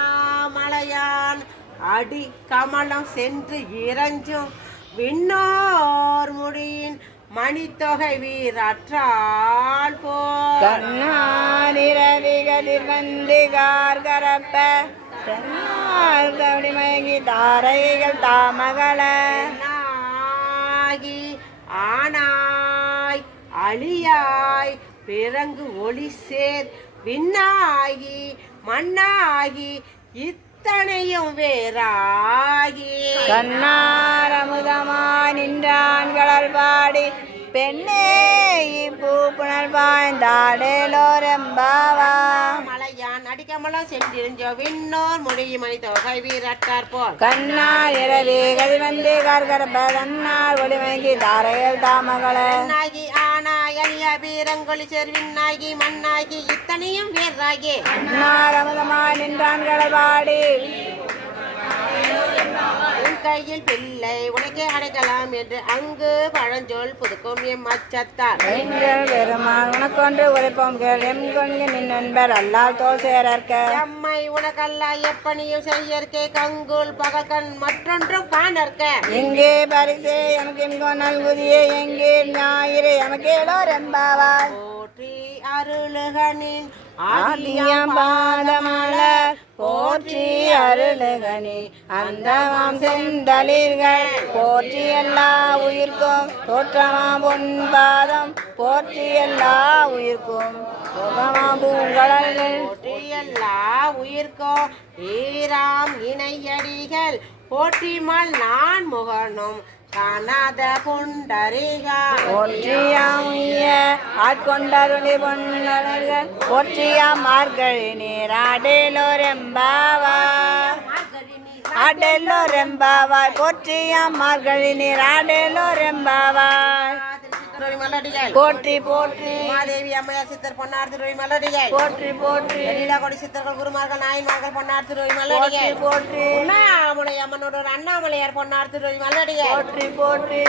அண்ணாமலையான் அடி கமலம் சென்று இறஞ்சும் விண்ணோர் முடியின் மணித்தொகை வீரற்றால் போல் கண்ணானிரவிகளில் வந்து கார்கரப்ப மயங்கி தாரைகள் தாமகள ஆனாய் அழியாய் பிறங்கு ஒளி சேர் விண்ணாகி மண்ணாகி இத்தனையும் வேறாகி கண்ணாரமுதமா நின்றான்களல் பாடி பெண்ணே பூ புனல் பாய்ந்தாடேலோரெம்பாவா மலையான் அடிக்கமலம் சென்றிருந்தோ விண்ணோர் முடியும் மணி தொகை வீரட்டார் போல் கண்ணால் இரவிகள் வந்து கர்கரப்ப தன்னால் ஒளிமங்கி தாரைகள் தாமகள ஆனாய் அழியா பீரங்கொலி செர்வின்னாகி மண்ணாகி இத்தனையும் வேறாகி கண்ணாரமுதமா நின்றான்களல் பாடி உன் கையில் பிள்ளை உனக்கே அடைக்கலாம் என்று அங்கு பழஞ்சொல் புதுக்கும் எம் அச்சத்தார் எங்கள் பெருமாள் உனக்கொன்று உழைப்போம் கேள் எம் கொண்டு நின் நண்பர் அல்லால் தோல் சேரற்க எம்மை உனக்கல்லா எப்பணியும் செய்யற்கே கங்குல் பகல்கண் மற்றொன்றும் காணற்க எங்கே பரிசே எமக்கு எங்கோ நல்குதியே எங்கே ஞாயிறு எமக்கேலோ ரெம்பாவாய் போற்றி அருளுகனின் ஆதியாம் பாதமலர் போற்றி அருளுகனி அந்தமாம் செந்தளிர்கள் போற்றி எல்லா உயிர்க்கும் தோற்றமாம் பொன் பாதம் போற்றி எல்லா உயிர்க்கும் சுகமாம் பூங்கடல்கள் போற்றி எல்லா உயிர்க்கும் ஈராம் இணையடிகள் போற்றிமல் நான் முகனும் காணாத புண்டரிகா போற்றியாமுய ஆட்கொண்டருளி பொன்னர்கள் போற்றியாம் மார்கழி நீராடேலோரெம்பாவாய் ஆடேலோரெம்பாவாய் போற்றியாம் மார்கழி நீராடேலோரெம்பாவாய் போற்றி போற்றி மாதேவி அம்மையார் சித்தர் பொன்னார் திருவை மலடிகள் போற்றி போற்றி கொடி சித்தர்கள் குருமார்கள் நாயன்மார்கள் பொன்னார் திருவை மலடிகள் போற்றி உண்ணாமுலை அம்மனோட ஒரு அண்ணாமலையார் பொன்னார் திருவை மலடிகள் போற்றி போற்றி